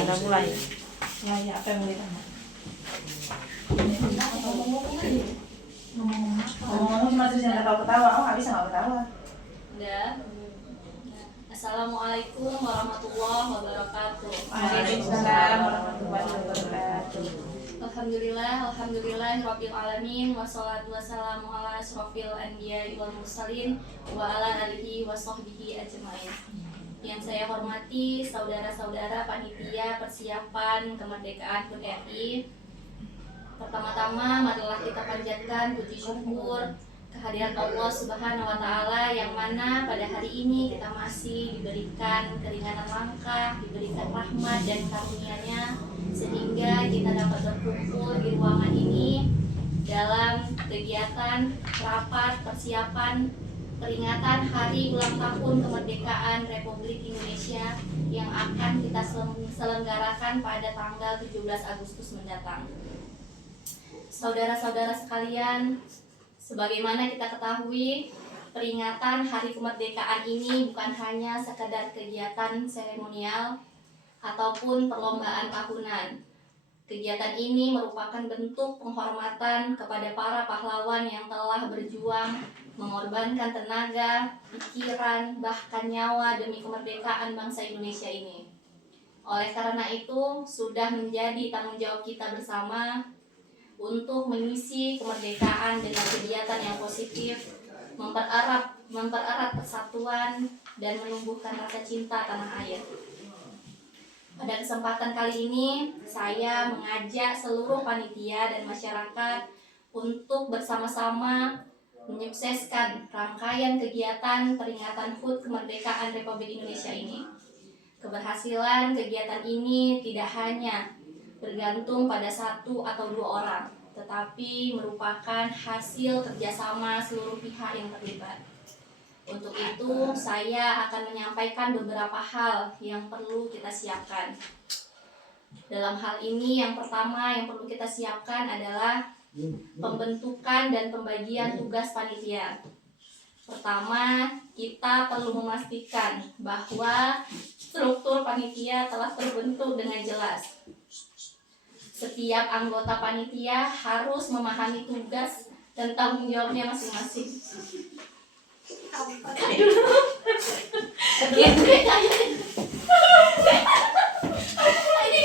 Udah mulai. Ya, apa yang mau ditanya? Ngomong-ngomong cuma terus jangan ketawa-ketawa. Oh, nggak bisa nggak ketawa. Udah. Assalamualaikum warahmatullahi wabarakatuh. Waalaikumsalam warahmatullahi wabarakatuh. Alhamdulillah rabbil alamin, wassalatu wassalamu ala asrofil anbiya'i wal mursalin wa ala alihi wa sahbihi ajmain. Yang saya hormati saudara-saudara panitia persiapan kemerdekaan HUT RI. Pertama-tama marilah kita panjatkan puji syukur kehadiran Allah Subhanahu wa taala yang mana pada hari ini kita masih diberikan keringanan langkah, diberikan rahmat dan karunia-Nya sehingga kita dapat berkumpul di ruangan ini dalam kegiatan rapat persiapan peringatan Hari Ulang Tahun Kemerdekaan Republik Indonesia yang akan kita selenggarakan pada tanggal 17 Agustus mendatang. Saudara-saudara sekalian, sebagaimana kita ketahui, peringatan Hari Kemerdekaan ini bukan hanya sekedar kegiatan seremonial ataupun perlombaan tahunan. Kegiatan ini merupakan bentuk penghormatan kepada para pahlawan yang telah berjuang, mengorbankan tenaga, pikiran, bahkan nyawa demi kemerdekaan bangsa Indonesia ini. Oleh karena itu, sudah menjadi tanggung jawab kita bersama untuk mengisi kemerdekaan dengan kegiatan yang positif, mempererat persatuan, dan menumbuhkan rasa cinta tanah air. Pada kesempatan kali ini, saya mengajak seluruh panitia dan masyarakat untuk bersama-sama menyukseskan rangkaian kegiatan peringatan HUT Kemerdekaan Republik Indonesia ini. Keberhasilan kegiatan ini tidak hanya bergantung pada satu atau dua orang, tetapi merupakan hasil kerjasama seluruh pihak yang terlibat. Untuk itu, saya akan menyampaikan beberapa hal yang perlu kita siapkan. Dalam hal ini, yang pertama yang perlu kita siapkan adalah pembentukan dan pembagian tugas panitia. Pertama, kita perlu memastikan bahwa struktur panitia telah terbentuk dengan jelas. Setiap anggota panitia harus memahami tugas dan tanggung jawabnya masing-masing. Ini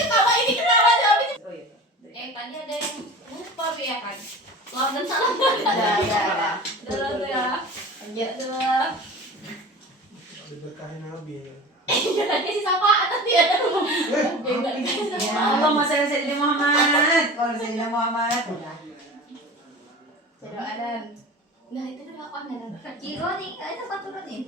ketawa tadi ada yang lupa ya kan? Maaf dan salah. Ya. Adalah. Diberkahin Nabi ya. Tadi si siapa atau dia ada ngomong? Ya Allah, masalah Sayyidina Muhammad. Kalau Sayyidina Muhammad. Jadi ada. Nah itu udah online. Kiro nih, kayaknya tempat turun nih.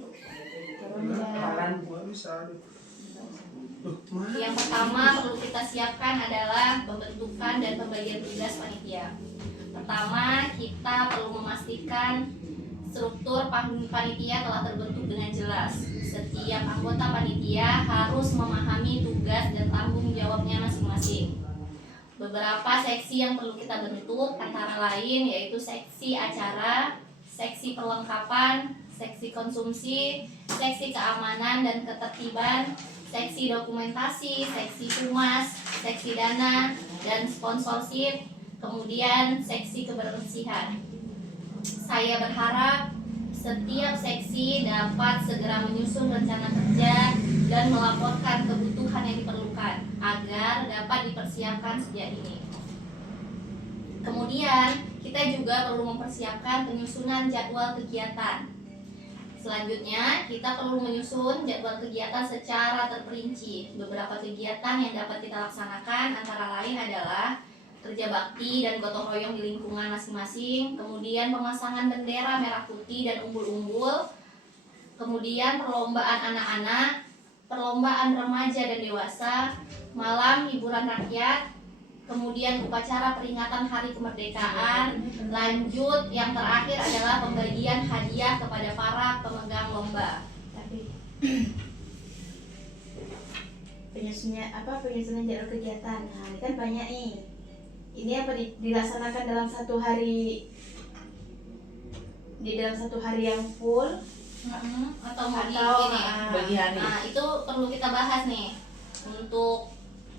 Yang pertama perlu kita siapkan adalah pembentukan dan pembagian tugas panitia. Pertama, kita perlu memastikan struktur panitia telah terbentuk dengan jelas. Setiap anggota panitia harus memahami tugas dan tanggung jawabnya masing-masing. Beberapa seksi yang perlu kita bentuk antara lain yaitu seksi acara, seksi perlengkapan, seksi konsumsi, seksi keamanan dan ketertiban, seksi dokumentasi, seksi humas, seksi dana dan sponsorship, kemudian seksi kebersihan. Saya berharap setiap seksi dapat segera menyusun rencana kerja dan melaporkan kebutuhan yang diperlukan agar dapat dipersiapkan sejak ini. Kemudian, kita juga perlu mempersiapkan penyusunan jadwal kegiatan. Selanjutnya, kita perlu menyusun jadwal kegiatan secara terperinci. Beberapa kegiatan yang dapat kita laksanakan antara lain adalah kerja bakti dan gotong royong di lingkungan masing-masing, kemudian pemasangan bendera merah putih dan umbul-umbul, kemudian perlombaan anak-anak, perlombaan remaja dan dewasa, malam hiburan rakyat, kemudian upacara peringatan Hari Kemerdekaan, lanjut yang terakhir adalah pembagian hadiah kepada para pemegang lomba. Penyusunan jadwal kegiatan. Nah, ini kan banyak nih. Ini apa dilaksanakan dalam satu hari? Di dalam satu hari yang full atau mau atau gini. Bagi hari. Nah, itu perlu kita bahas nih. Untuk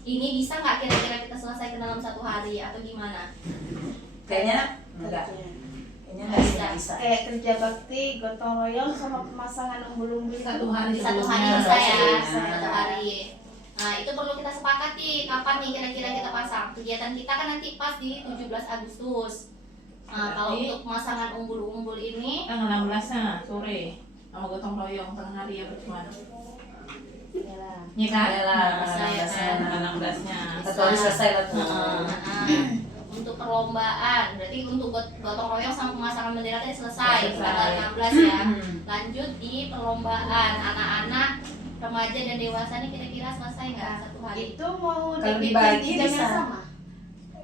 ini bisa nggak kira-kira kita selesaikan dalam 1 hari atau gimana? Kayaknya enggak. Kayaknya enggak bisa. Kayak kerja bakti, gotong royong sama pemasangan umbul-umbul itu. 1 hari 1 hari sebelumnya. selesai ya, Selesai. 1 hari. Nah, itu perlu kita sepakati kapan nih kira-kira kita pasang. Kegiatan kita kan nanti pas di 17 Agustus. Nah, kalau Berarti- untuk pemasangan umbul-umbul ini Tanggal 16-nya sore sama gotong royong tengah hari ya bagaimana? Iyalah. Iya kan? Iyalah, Bisa ya kan? Tanggal 16-nya. 1 hari selesai lah tuh. Untuk perlombaan, berarti untuk gotong royong sama pemasangan bendera tadi selesai Selesai. tanggal 16 ya. Lanjut di perlombaan anak-anak, remaja dan dewasa nih kira-kira selesai nggak 1 hari? Itu mau Kalau dibikin dibagi di jam yang bisa. sama.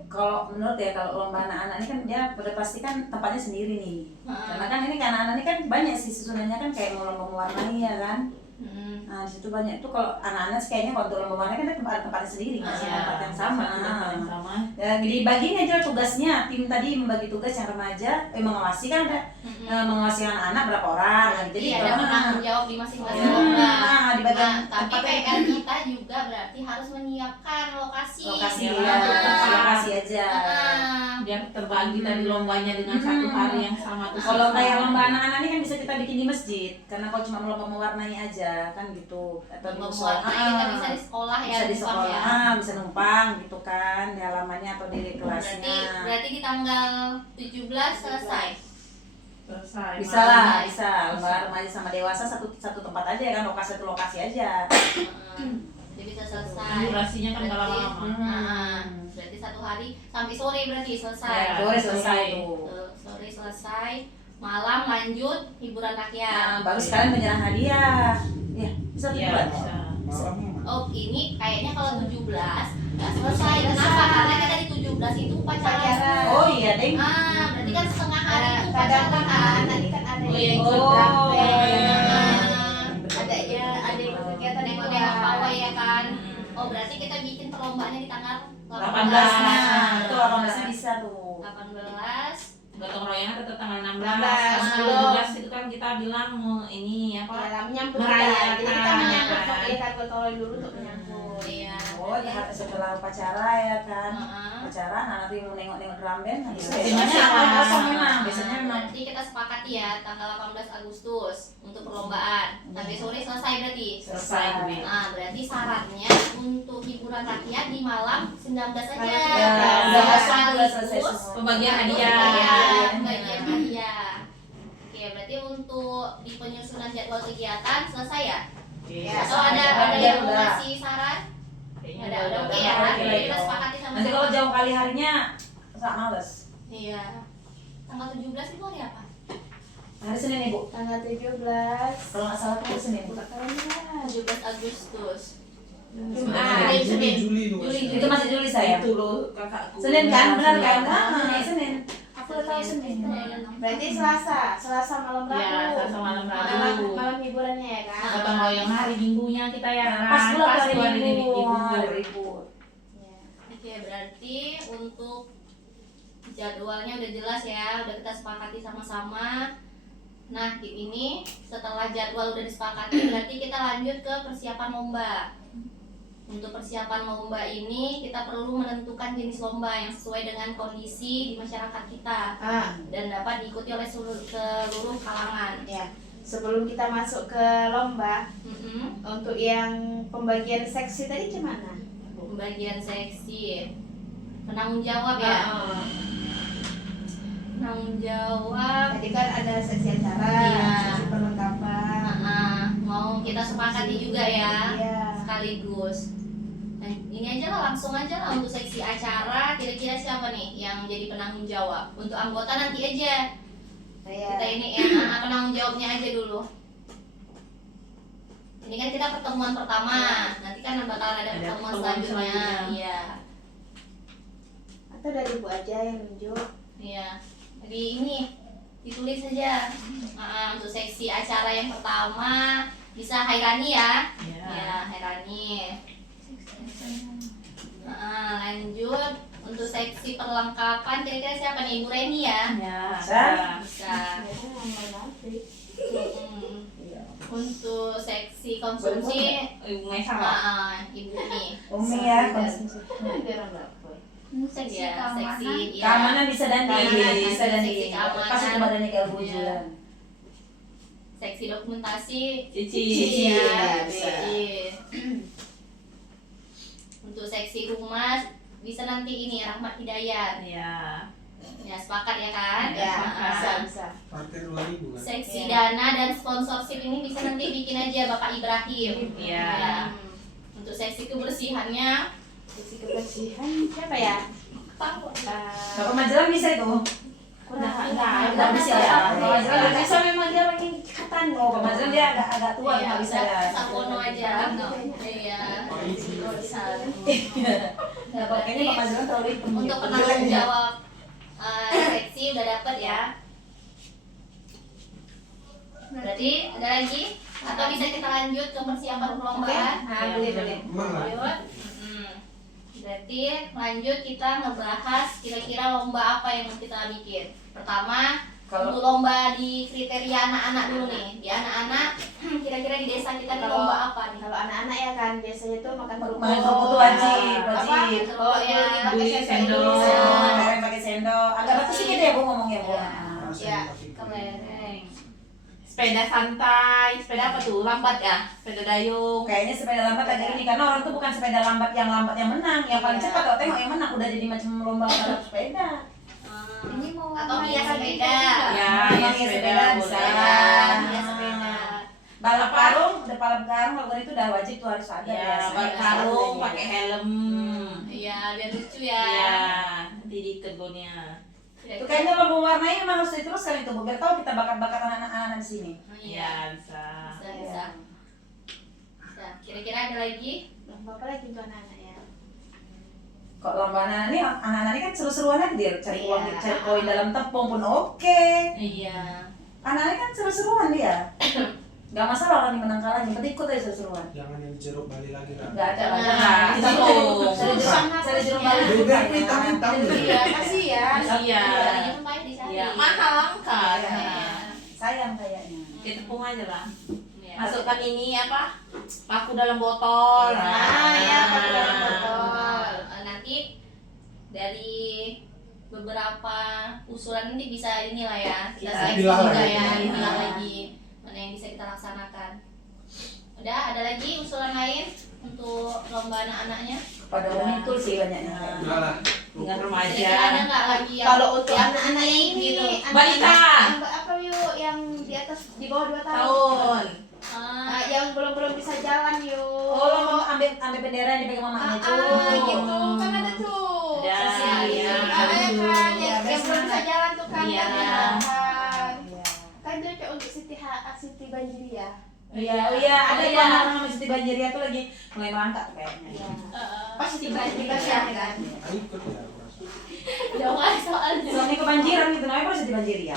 Kalau menurut ya, kalau lomba anak-anak ini kan dia udah pasti kan tempatnya sendiri nih. Heeh. Karena kan ini kan anak-anak ini kan banyak sih susunannya kan kayak mau lomba mewarnai ya kan. Mm-mm. Nah, di situ banyak tuh kalau anak-anak sih kayaknya kalau untuk lomba mewarnai kan ada tempatnya sendiri nggak sih, Iya, tempat yang sama. Tempat yang sama. Ya, dibagiin aja tugasnya. Tim tadi membagi tugas yang remaja, mengawasi kan ada Mm-mm. mengawasi anak-anak berapa orang. Nah, Jadi jadi ada kalau penanggung jawab di masing-masing Iya. lomba. di bagian Nah, tapi tempatnya PR kita juga berarti harus menyiapkan lokasi. lokasi Iya. ya, Ah. lokasi aja. Biar terbagi tadi lombanya dengan 1 hari yang sama tuh. Kalau selesai. kayak lomba anak-anak ini kan bisa kita bikin di masjid, karena kalau cuma lomba mewarnai aja kan gitu. Atau di Lomba musola, mewarnai kita bisa di sekolah ya, bisa di numpang sekolah, ya. bisa numpang gitu kan di halamannya atau di Berarti kelasnya. berarti di tanggal 17 selesai. Selesai. Bisa lah, bisa. Lomba remaja sama dewasa satu tempat aja ya kan, satu lokasi aja. Jadi bisa selesai. Durasinya kan nggak Berarti- lama-lama. Nah, berarti 1 hari sampai sore berarti selesai. Ya, Sore selesai tuh. Sore selesai. Malam lanjut hiburan Nah, rakyat. baru sekalian penyerahan hadiah. Ya, bisa tuh Iya, buat. bisa. Oh, ini kayaknya kalau 17 nggak selesai. Kenapa? Karena kita di 17 itu upacara. Oh iya, Deng. Berarti kan setengah hari itu Kadang upacara kan tadi kan ada Oh, yang yang ikut ikut. praktek. Ah. Ada ya, ada yang ikut kegiatan Nengok-nengok pawai ya kan. Hmm. Oh, berarti kita bikin perlombaannya di tanggal 18. 18. Nah, itu 18-nya bisa tuh. 18. Gotong royongnya tetap tanggal 16. 16. Tanggal 17 itu kan kita bilang mau ini apa? Ya, menyambut Merayakan. kita. Jadi kita menyambut pemilihan gotong royong dulu untuk menyambut. Iya. Oh, setelah upacara ya kan. Heeh. Upacara, nah nanti mau nengok-nengok drum band. Nah, bisa Biasanya ya. sama. Kosong memang. Biasanya memang. Berarti kita sepakati ya tanggal 18 Agustus untuk perlombaan. Sampai sore selesai berarti. Selesai tuh, Bi. Nah, berarti syaratnya untuk hiburan rakyat di malam 19 aja. Ya, udah selesai Sekaligus semua. Pembagian hadiah. Iya, pembagian hadiah. Oke, berarti untuk di penyusunan jadwal kegiatan selesai ya? Oke. Ya, Atau ada Ada, yang mau udah. ngasih saran? Kayaknya Udah oke udah, ya. oke, Jadi kita oke. sepakati sama Nanti kalau jauh kali harinya sangat males. Iya. Tanggal 17 itu hari apa? Hari Senin Ibu. Tanggal 17. Kalau nggak salah tuh hari Senin. Bukannya 17 Agustus. Jumat. Juli. Itu masih Juli saya. Itu loh kakakku. Senin kan, benar kan? Senin. Ah, Senin. Aku udah tahu Senin. Berarti Selasa malam Rabu. Iya, Selasa malam Rabu. Malam hiburannya ya kan. Gotong royong hari Minggunya kita ya kan. Pas pula Pas hari tuh hari Minggu. Minggu. Hari Minggu. Iya. Oke, berarti untuk jadwalnya udah jelas ya, udah kita sepakati sama-sama. Nah, ini setelah jadwal udah disepakati, berarti kita lanjut ke persiapan lomba. Untuk persiapan lomba ini, kita perlu menentukan jenis lomba yang sesuai dengan kondisi di masyarakat kita dan dapat diikuti oleh seluruh kalangan. Ya. Sebelum kita masuk ke lomba, Mm-mm. untuk yang pembagian seksi tadi gimana? Pembagian seksi, penanggung jawab ya. Penanggung jawab. Tadi kan ada seksi acara, Iya. seksi perlengkapan. Mau kita sepakati juga ya. Iya. Sekaligus. Nah, ini aja lah, langsung aja lah untuk seksi acara. Kira-kira siapa nih yang jadi penanggung jawab? Untuk anggota nanti aja. Iya. Kita ini penanggung jawabnya aja dulu. Ini kan kita pertemuan pertama. Nanti kan bakalan ada Ada pertemuan pertemuan selanjutnya. selanjutnya. Iya. Atau dari Bu aja yang nunjuk. Iya. Jadi ini ditulis saja. Untuk seksi acara yang pertama bisa Hairani ya. Iya. Ya, Hairani. Lanjut untuk seksi perlengkapan kira-kira siapa nih? Ibu Reni ya? Ya. Bisa. Bisa. Biasanya nomor nanti. Mm-mm. Untuk seksi konsumsi Bunga sama. ibu nih. Umi ya. Seksi seksi ya. Keamanan bisa dan Keamanan, bisa dan seksi keamanan. pasti ke badannya kayak bujulan. Seksi dokumentasi Cici. ya, bisa. Untuk seksi humas bisa nanti ini Rahmat Hidayat. Iya. Ya, sepakat ya kan? Ya, bisa. Partai 2000 kan? Seksi Iya. dana dan sponsorship ini bisa nanti bikin aja Bapak Ibrahim. Iya. Ya. Untuk seksi kebersihannya Sisi kebersihan siapa ya? Pak Bapak Majalah bisa itu. Udah bisa ya. Bapak Majalah Nggak bisa. bisa memang dia lagi ikatan. Oh, Bapak Majalah dia agak tua Iya, nggak bisa ya. Sapono aja. Iya. Bisa. Nah, kalau kayaknya Bapak Majalah terlalu hitam. Untuk penanggung jawab seksi udah dapet ya. Berarti ada lagi atau bisa kita lanjut ke persiapan perlombaan? Boleh. Emang lah. Lanjut. Berarti lanjut kita ngebahas kira-kira lomba apa yang mau kita bikin. Pertama, Kalau- untuk lomba di kriteria anak-anak dulu nih. Di anak-anak kira-kira di desa kita nih Kalau- lomba apa nih? Kalau anak-anak ya kan biasanya tuh makan kerupuk. Makan kerupuk tuh wajib, Apa? wajib. Oh ya, Beli sendok. Kelereng pakai sendok. Agak batas sedikit ya Bu ngomongnya Bu. Iya. Ya, Masih kelereng. Sepeda santai, sepeda apa tuh? Lambat ya? Sepeda dayung. Kayaknya sepeda lambat agak ini karena orang tuh bukan sepeda lambat yang menang, yang paling Iya. cepat. Kalau tengok yang menang udah jadi macam lomba balap sepeda. Ini mau Atau hias sepeda. Ya, Emang ya hias sepeda bisa. boleh. Hias sepeda. Balap karung, udah balap karung kalau itu udah wajib tuh harus ada Ya, biasanya. berkarung, pakai helm. Iya, biar lucu ya. Iya, nanti di kebunnya. Itu kayaknya lomba mewarnai memang harus diteruskan itu Bu, biar tahu kita bakat-bakat anak-anak di sini. Iya. Iya, bisa. Bisa. Kira-kira ada lagi? lomba apa lagi untuk anak-anak ya? Kok lomba anak-anak ini kan seru-seruan aja dia cari uang, Iya. cari koin dalam tepung pun oke. Iya. Anak-anak kan seru-seruan dia. Gak masalah orang yang menang kalah, yang penting ikut aja seru-seruan. Jangan yang jeruk Bali lagi kan? Gak ada Jangan. lah. Kita Itu. tuh cari jeruk balik. Beda hitam-hitam. Iya, kasih ya. Iya. Jadinya tuh payah dicari. Iya, mahal langka. Iya. Iya. Sayang kayaknya. Kita tepung aja lah. Iya. Masukkan ini apa? Paku dalam botol. Ya, pakai dalam botol. Nanti dari beberapa usulan nanti bisa inilah ya kita Kita seleksi pilah juga lagi. ya, dipilah lagi mana yang bisa kita laksanakan. Udah ada lagi usulan lain untuk lomba anak-anaknya? Pada umumnya itu sih banyaknya. Udah lah. Dengan Kira-kira remaja. ada nggak lagi yang Kalau untuk yang anak-anak unik ini, gitu? Balita. yang apa yuk yang di atas di bawah 2 tahun? Tahun. Nah, yang belum bisa jalan yuk. Oh, lo mau ambil bendera yang dipegang mamanya tuh. gitu kan ada tuh. Ada, Sosial. iya. Kan Iya, yang belum bisa jalan tuh kan Iya. kan. Iya. Kan cocok untuk Siti Banjiria. Iya, oh iya, ada Oh, tuh iya. anak-anak sama Siti Banjiria tuh lagi mulai merangkak kayaknya. Pasti tiba-tiba tiba-tiba ya kan. Ayo ikut ya. aku rasa. Jauh kali soalnya. Soalnya kebanjiran gitu, namanya apa Siti Banjiria?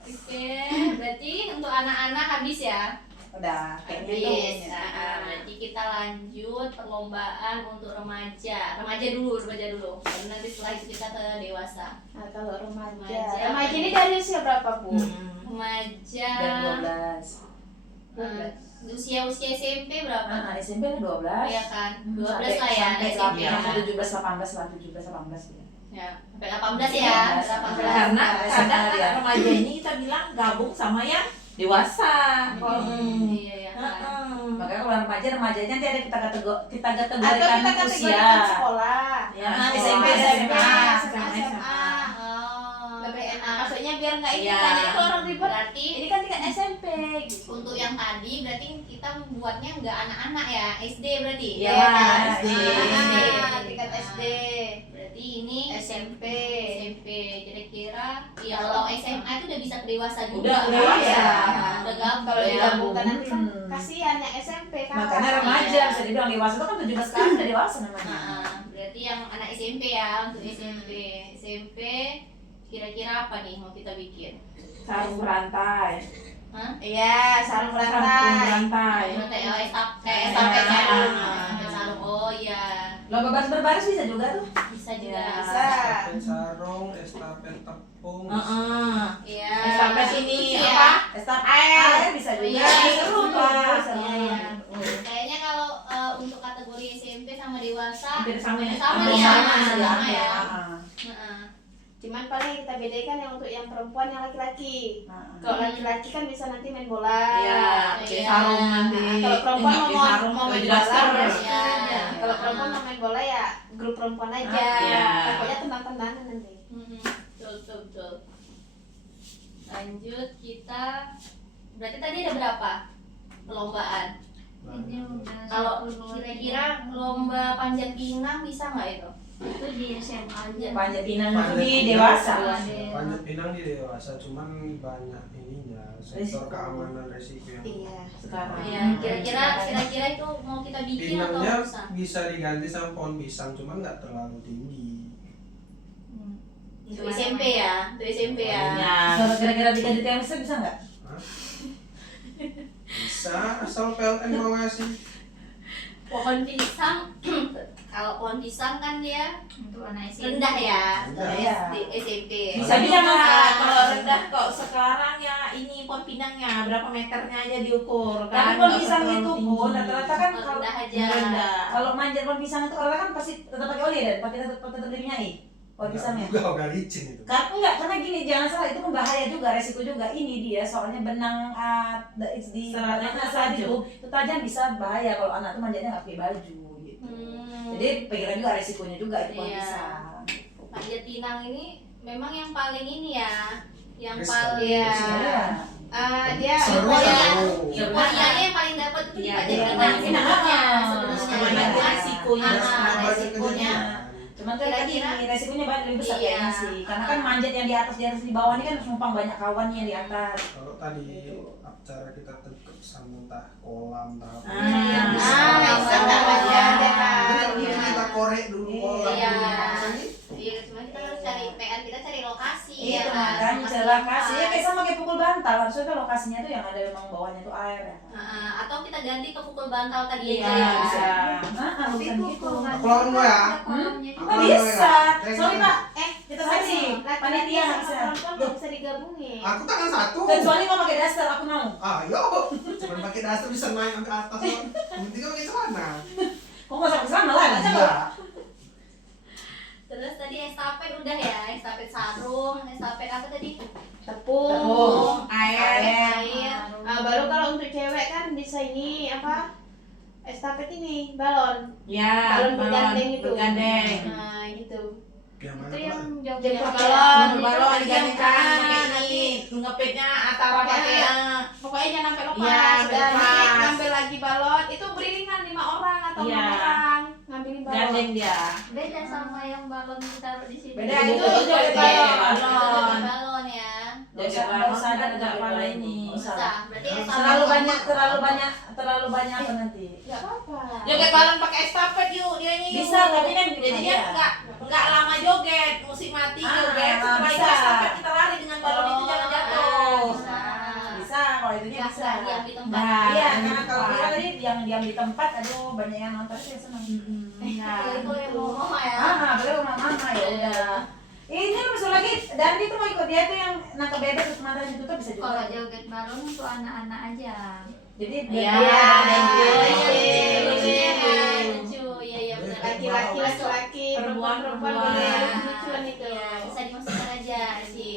Oke, berarti untuk anak-anak habis ya? Udah, kayaknya itu. Habis. Nah, berarti kita lanjut perlombaan untuk remaja. Remaja dulu. Baru nanti setelah itu kita ke dewasa. Nah, kalau remaja. Remaja. Remaja ini dari usia berapa, Bu? Remaja. Dan 12. Usia SMP berapa? Nah, SMP lah 12. Iya kan? 12 Sampai- lah ya sampai SMP ya. 17 18 lah, 17 18 ya. Ya, sampai 18 ya. 18. Karena Sampai kadang SMA, ya. remaja ini kita bilang gabung sama yang dewasa. Iya ya. Kan? Makanya kalau remajanya nanti ada kita Atau kategorikan kita usia. kategorikan sekolah. Ya, SMP, SMA. SMA. Oh. Lebih enak. Maksudnya biar nggak ini Iya. kan. Jadi kalau orang ribet, Berarti ini kan tingkat SMP gitu. untuk yang tadi berarti kita membuatnya nggak anak-anak ya, SD berarti. Iya, kan? SD. Tingkat SD. Berarti ini SMP. SMP. Kira-kira ya kalau SMA itu udah bisa ke dewasa juga. Udah dewasa. Ya, udah gabung. Kalau ya. digabungkan nanti kan Hmm. kasihan yang SMP kan. Makanya remaja bisa dibilang dewasa itu kan 17 sekarang udah dewasa namanya. Berarti yang anak SMP ya, untuk SMP. SMP kira-kira apa nih mau kita bikin? Sarung rantai. Hah? Iya, sarung Sarung rantai. rantai. Rantai oh, kayak Iya. estafet sarung. Ah. Estafet sarung. Oh iya. Lomba baris berbaris bisa juga tuh. Bisa bisa juga. Bisa. Estafet sarung, estafet tepung. Iya. Estafet ini Lucu ya. apa? Estafet Air. air bisa juga. Iya, Seru tuh. Seru. Iya. Kayaknya kalau untuk kategori SMP sama dewasa Hampir sama ya. sama Hampir ya. sama, Sama ya. Ah. Heeh. Cuman paling kita bedakan yang untuk yang perempuan yang laki-laki. Ah. Kalau laki-laki kan bisa nanti main bola. Iya, pakai Iya. sarung nanti. Kalau perempuan Pakai mau sarung, mau main baju bola daster. biasanya. Iya. Kalau perempuan mau main bola ya grup perempuan aja. Iya. Pokoknya tendang-tendangan nanti. Betul, betul, betul. Lanjut kita berarti tadi ada berapa perlombaan? Kalau kira-kira lomba panjat pinang bisa nggak itu? Itu di SMA aja. Panjat pinang itu Panjat di pinang. dewasa. Panjat pinang di dewasa, cuman banyak ininya, sektor Risiko. keamanan resiko yang. Iya. Sekarang. Iya, kira-kira itu mau kita bikin atau Pinangnya bisa? bisa diganti sama pohon pisang, cuman nggak terlalu tinggi. Untuk SMP ya, untuk SMP ya. Ya. Kalau kira-kira diganti yang bisa nggak? Hah? Bisa, asal PLN mau ngasih. Pohon pisang, kalau pohon pisang kan dia Untuk anak SMP. rendah ya, Rendah. Iya. di SMP. Bisa Tapi bisa jangan kalau rendah kok sekarang ya ini pohon pinangnya berapa meternya aja diukur Tapi kan. pohon nggak pisang terlalu itu tinggi. pun rata-rata kan kalau Rendah aja. rendah. kalau manjat pohon pisang itu orang kan pasti tetap pakai oli dan pakai tetap diminyai pohon pisangnya. Udah licin itu. Kan enggak, karena gini jangan salah itu kan bahaya juga, resiko juga ini dia soalnya benang di Seratnya saat tajam. itu tajam bisa bahaya kalau anak tuh manjatnya nggak pakai baju gitu. Jadi pikiran juga resikonya juga itu pohon Iya. pisang. Panjat pinang ini memang yang paling ini ya, yang Risiko. paling Iya. Iya. Dia Seru, euforia, seru. euforianya yang paling dapat itu di Iya, panjat iya. pinang Pinang, sebenarnya, ah. sebenarnya. Sama resikonya. Ya, sama banyak resikonya. kejadian. Cuman kan tadi Kira-kira? resikonya banyak lebih besar Iya. kayaknya sih. Karena kan manjat yang di atas di bawah ini kan numpang banyak kawannya yang di atas. Kalau tadi acara kita tegak sama entah kolam, entah apa. Ah, bisa nggak aja ada kan? Ini kita korek dulu kolam. Iya. Makanya Iya, cuma kita harus cari PR, kita cari lokasi Iya, ya kan. makanya Lokasi cari yang lokasi ya pas. kayak sama kayak pukul bantal. Harusnya kan lokasinya tuh yang ada memang bawahnya tuh air ya. Atau kita ganti ke pukul bantal tadi Iya, aja ya. bisa. Nah, Tapi bisa itu gitu. kalau Aku lawan gua ya. ada kolamnya juga. Oh, bisa. Jangan. Sorry, Pak. Kita Sorry, panitia nggak bisa. perempuan nggak bisa digabungin. Aku tangan satu. Kecuali mau pakai daster, aku mau. Ayo, cuma pakai daster bisa naik sampai atas. Yang penting pakai celana. Kok nggak sampai sana lah? Aja Iya. Terus tadi estafet udah ya, estafet sarung, estafet apa tadi? Tepung. Air. Baru kalau untuk cewek kan bisa ini apa? Estafet ini balon. Ya, Balon bergandeng itu. bergandeng. Nah, gitu. Yang mana Itu yang Pak? jawab Jemput jawab. balon. Balon digandengkan Iya. pakai ini ngepitnya atau pakai Pokoknya jangan sampai lepas. Iya, Dan lepas. nanti ngambil lagi balon. Itu beriringan 5 orang atau 6 Iya. orang ngambilin balon. gandeng dia. Beda sama yang balon ditaruh di sini. Beda, itu joget joget balon. Balon. Balon ya. Joget balon usah ada kan joget nggak balon boleh ini. ini. Usah. Bisa. Berarti estafet Terlalu banyak apa nanti? Enggak apa-apa. Joget balon pakai estafet yuk dia yuk. Bisa, tapi kan jadi dia enggak lama joget, musik mati Ah, joget. Setelah itu bisa. estafet kita lari dengan balon itu jangan jatuh. Bisa. Bisa, kalau itunya Nggak bisa. diam di tempat. Nah, Iya, di karena kalau tempat. kita tadi yang diam di tempat, aduh banyak yang nonton sih seneng. Iya. Itu yang mau ya. Belum mama ya udah. Ini masuk lagi, dan itu mau ikut dia tuh yang nangkep bebek terus matanya ditutup bisa juga. Kalau joget balon untuk anak-anak aja. Jadi Iya, lucu. Lucunya kan, lucu. Iya, iya benar. Laki-laki, laki-laki, perempuan boleh lucu-lucuan itu. Iya, bisa dimasukkan aja sih.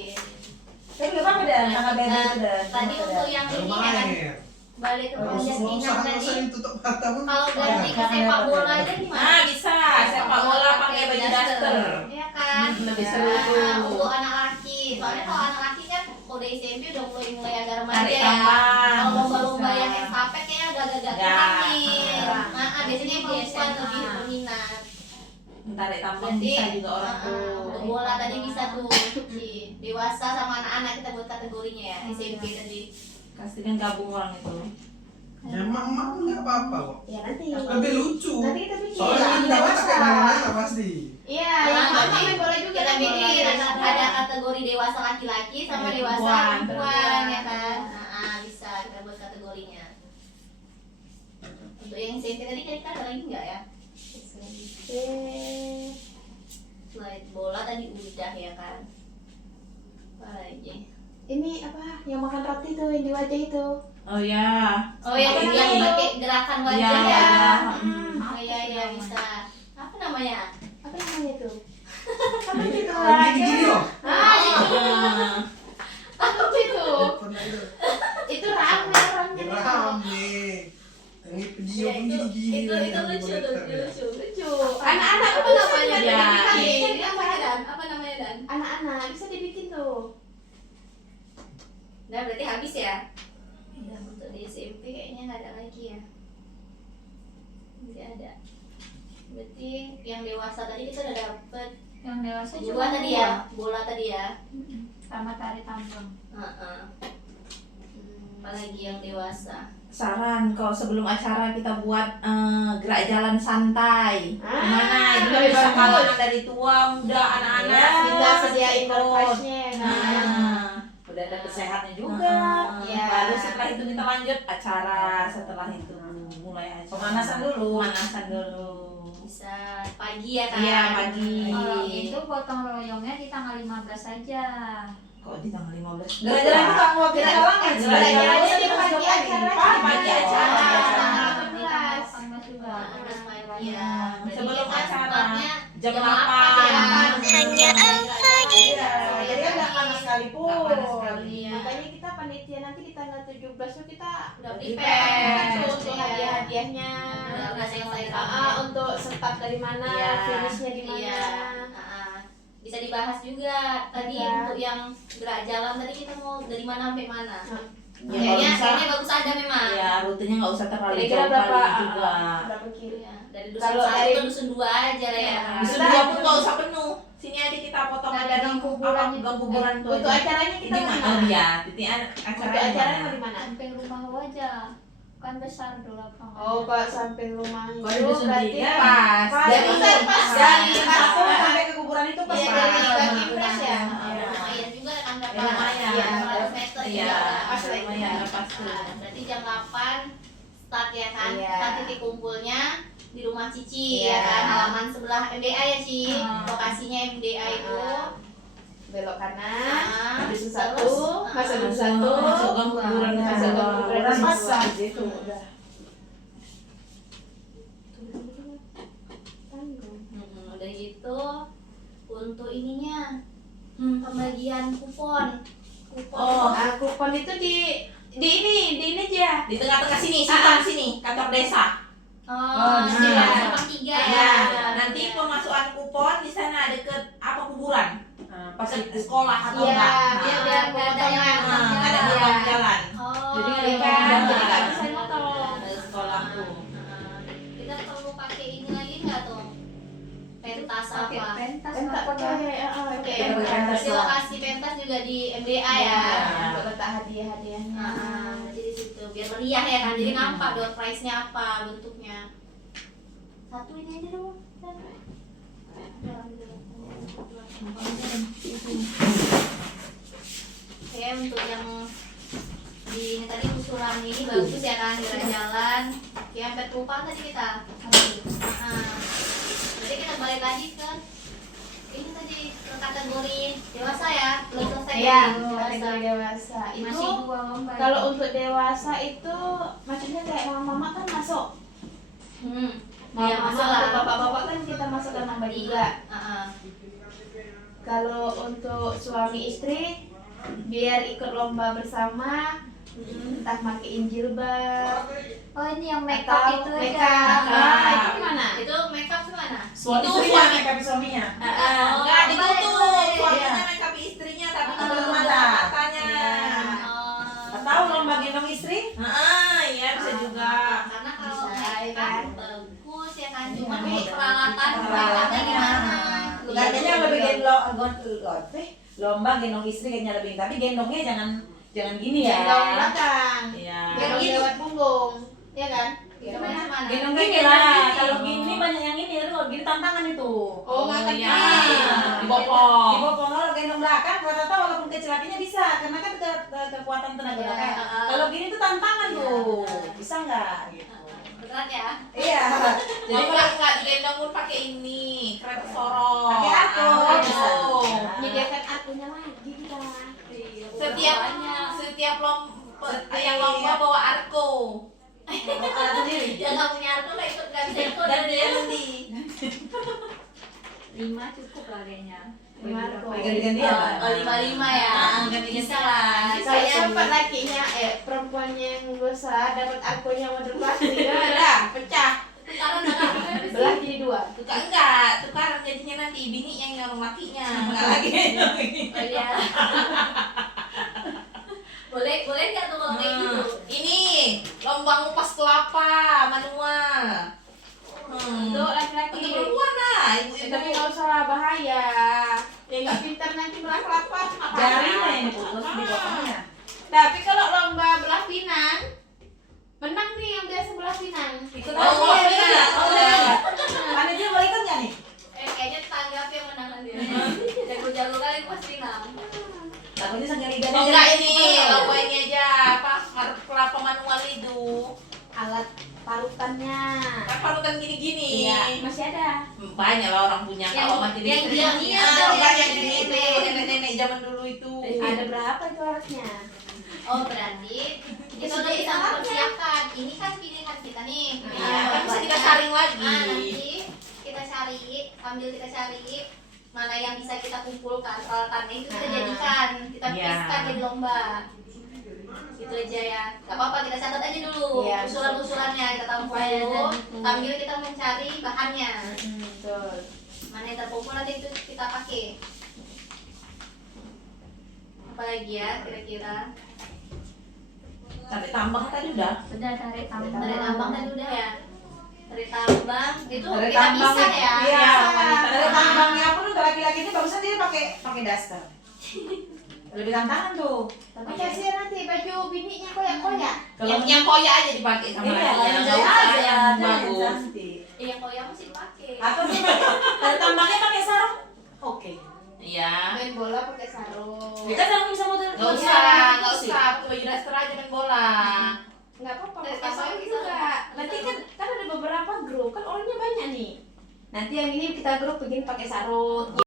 Tapi gak apa-apa dan tanggal bebek itu dan. Tadi untuk yang ini ya kan Bermain. balik ke panjat pinang tadi. Tutup mata pun. Kalau ganti ke sepak bola aja gimana? Nah, bisa sepak bola pakai baju daster. Iya kan? Lebih Ya, seru. untuk anak laki. Soalnya kalau anak laki kan udah SMP udah mulai agak remaja Tarik ya. tambang. Kalau lomba-lomba Bisa. yang estafet kayaknya agak-agak Ya. terakhir. Nah, biasanya yang perempuan SMA. lebih berminat. Tarik tambang Berarti bisa juga orang tuh. untuk bola tadi bisa tuh si dewasa sama anak-anak kita buat kategorinya ya SMP tadi. Pastikan gabung orang itu. Ya mak nggak apa-apa kok. Ya nanti. Lebih lucu. Nanti kita bikin. Soalnya yang kan dapat dewasa. pakai mana pasti. Iya, Nah, yang mama nanti main bola juga kita kan, bola bikin dewasa. ada kategori dewasa laki-laki sama Ada dewasa perempuan. perempuan ya kan. Nah, bisa kita buat kategorinya. Untuk yang SMP tadi kira-kira ada lagi nggak ya? Slide bola tadi udah ya kan. Apa lagi? Ini apa? Yang makan roti tuh yang di wajah itu. Oh ya. Oh ya, Apa ini namanya yang itu? pakai gerakan wajah Iya, ya. iya. Oh iya iya bisa. Apa namanya? Apa namanya tuh? Apa gitu Gini-gini loh. Ah, itu. Ah. Apa itu? Pernah itu. Itu ramen itu. Rame. Yang video Ya, pun itu gini-gini. lucu tuh, lucu. Lucu. Anak-anak apa tuh namanya? bisa Ya. dibikin. Ini apa Dan? Apa namanya Dan? Anak-anak bisa dibikin tuh. Nah berarti habis ya? Udah untuk di SMP kayaknya nggak ada lagi ya. Nggak ada. Berarti yang dewasa tadi kita udah dapet Yang dewasa bola cuma tadi dua. ya, bola tadi ya. Sama tari tambang. Heeh. Apalagi yang dewasa. Saran kalau sebelum acara kita buat gerak jalan santai. Ah, Gimana? Juga lebih bisa bagus. kalangan dari tua, muda, anak-anak. Kita sediain ikut. berpasnya kan. Nah, Udah ada kesehatannya juga. Iya. Baru setelah itu kita lanjut acara. Setelah itu mulai acara. Pemanasan dulu. Pemanasan dulu. Bisa pagi ya kan? Iya, pagi. Kalau gitu gotong royongnya di tanggal 15 saja. Kok di tanggal 15? Jalan-jalan tuh kamu waktu kalangan. Jalan-jalannya di pagi acaranya. Pagi acara. Tanggal Di 18. tanggal 18 juga. Iya. Berarti Sebelum kita acara. startnya Jam 8. Hanya Iya, jadi kan nggak panas sekalipun. Nggak panas sekali. Iya. Makanya kita panitia nanti di tanggal 17 tuh kita udah prepare prepare untuk Iya. hadiah-hadiahnya. Udah selesai. Untuk start dari mana, Iya. finishnya di mana. Iya. Bisa dibahas juga tadi Iya. untuk yang gerak jalan tadi kita mau dari mana sampai mana. Ya, Kayaknya kalau bisa, kayaknya bagus ada memang. ya rutenya nggak usah terlalu Kira-kira jauh berapa kali juga. berapa kilo? Iya, dari dusun Kalau satu dari- ke dusun dua aja lah ya. Dusun Kita- dua pun nggak usah penuh. Sini aja kita potong Nah, dari gang kuburan apa, itu. gang kuburan tuh Untuk aja. acaranya kita Ini mau mana? mana? Oh iya, titik Untuk acaranya acaranya mana? mau di mana? Samping rumah aja. Kan besar tuh lapangan. Oh, kalau samping rumah itu Kalau di dusun berarti tiga, Pas. Dari pas Dari pas satu sampai ke kuburan itu pas Iya, pas. dari Bang Impres ya. Iya, lumayan juga kan berapa? Ya, lumayan. 200 meter Iya, ya. pas lah itu. lumayan pas tuh. Nah, berarti jam 8 start ya kan? Iya. Start titik kumpulnya di rumah Cici Iya. ya kan? Halaman sebelah MDA ya Ci. Hmm. Lokasinya MDA itu. belok kanan, Nah, dusun terus, satu, masuk dusun satu, Masuk gang kuburan. Masuk gang kuburan. Pasang gitu udah. Udah gitu untuk ininya pembagian kupon. Oh, Nah, kupon itu di ini aja. di tengah-tengah sini, simpang sini, kantor desa. Oh, nah. di Simpang 3 ya. Ya, nanti pemasukan kupon di sana deket apa kuburan, Pas deket itu. sekolah atau Iya, enggak. biar Nah, biar nggak ada yang potongan. potong Ada jalan. gerbang jalan. Oh, Jadi nggak ada iya. yang potong jalan. Jadi nggak bisa motong. Ada sekolah tuh. Kita perlu pakai ini lagi nggak tuh? Pentas Pakai apa? pentas Tak apa? pakai, Oke, Pakai pentas berarti doang. lokasi pentas juga di MDA ya. Iya, untuk letak hadiah-hadiahnya. Jadi situ biar meriah ya kan. Jadi nampak door prize-nya apa bentuknya. Satu ini aja dong. Oke, untuk yang di ini tadi usulan ini bagus ya kan, jalan-jalan. Ya, sampai lupa tadi kita. Jadi kita balik lagi ke ini tadi ke kategori dewasa ya, belum selesai Iya, ya, dewasa. kategori dewasa. Itu Masih 2 lomba. kalau untuk dewasa itu maksudnya kayak mama-mama kan masuk. Iya, Mama masuk lah. untuk bapak-bapak kan kita masukkan lomba juga. Heeh. Kalau untuk suami istri biar ikut lomba bersama, entah makein jilbab Oh, ini yang make up atau itu make aja. up. Nah, itu gimana? Itu makeup gimana? Suami Itu istrinya, suami. make up suaminya. Enggak boleh, ditutup. boleh. Suaminya make up istrinya tapi Ah, belum ada ada. matanya. Oh. Atau lomba gendong istri? Iya bisa juga. Karena kalau Bisa, makeup ya kan? bagus ya kan, cuman Iya. ini peralatan Peralatannya. makeupnya gimana? Lu Kayaknya ganti lebih dulu. lomba gendong istri kayaknya lebih, tapi gendongnya jangan gini ya. Gendong belakang, Iya. gendong Gini. lewat punggung, ya kan? Gimana gimana? Gendong Gini gini lah. gini. Kalau gini banyak yang ini, kalau gini tantangan itu. Oh, ngangkat iya. gini. Dibopong. Dibopong, kalau gendong belakang, rata-rata walaupun kecil lakinya bisa, karena kan kekuatan tenaga Iya. belakang. Kalau gini tuh tantangan tuh, bisa nggak? Gitu. Beneran ya? Iya. Jadi Jadi nggak digendong pun pakai ini kereta sorong. Pakai aku. Aku. Menyediakan akunya lagi kita. Setiap lomba yang lomba bawa arko. sendiri. Yang nggak punya arko nggak bisa ikut Dan dan dia nanti. 5 cukup lah kayaknya. 5 arko. Ganti-ganti ya, Pak? Oh, 5-5 ya. Bisa lah. Kalau Saya sempat lakinya, perempuannya yang besar dapat akunya model plastik. Udah pecah. tukaran enggak? Belah jadi 2. Tukaran jadinya nanti bini yang nyorong lakinya. Enggak lagi. Oh iya. Boleh nggak tuh kalau kayak gitu? Ini lomba ngupas kelapa manual. Untuk laki-laki. Untuk perempuan lah, Tapi ibu-ibu. nggak usah bahaya. Yang nggak pintar nanti belah kelapa. Jarinya yang diputus dipotongnya. Tapi kalau lomba belah pinang, menang nih yang biasa belah pinang. Ikut Oh, boleh nggak? Ada dia boleh ikut nggak nih? Kayaknya tetangga yang menang nanti. Jago-jago kali pasti menang. Takutnya sengaja Oh enggak ini, lomba ini aja apa? Ngarep kelapa manual itu. Alat parutannya. Kan parutan gini-gini. Iya, masih ada. Banyak lah orang punya Yang- kalau mati yang di dia- enggak dia- yang gini itu nenek-nenek zaman dulu itu. Ada berapa itu alatnya? Oh berarti kita udah bisa mempersiapkan. Ini kan pilihan kita nih. Iya, kan bisa kita saring lagi. Nanti kita cari, sambil kita cari mana yang bisa kita kumpulkan peralatannya itu kita jadikan, kita Iya. tuliskan jadi lomba. Gitu aja ya. Gak apa-apa, kita catat aja dulu Iya, usulan-usulannya kita tampung Supaya dulu dan- sambil kita mencari bahannya. Betul. Mana yang terkumpul nanti itu kita pakai. Apalagi ya kira-kira? Sampai tambang tadi udah. Sudah tarik tambang. Dari tambang tadi udah ya. Dari tambang itu Dari kita tambang pisah ya. Iya, wanita. dari tambangnya pun udah laki-laki ini barusan dia pakai daster. Lebih tantangan tuh. Tapi kasih nanti baju bininya koyak-koyak. Yang koyak aja dipakai sama Iya, lakinya. yang Nggak jahit usah aja, yang yang bagus. cantik. Yang koyak mesti dipakai. Atau dia pakai dari tambangnya pakai sarung. Oke. Iya. Main bola pakai sarung. Kita sarung bisa model. Nggak usah, nggak usah. Pakai baju daster aja main bola. Nggak apa-apa, Dari pakai sarung tambang juga. bisa. Nanti kan ada beberapa grup, kan orangnya banyak nih. Nanti yang ini kita grup begini pakai sarung.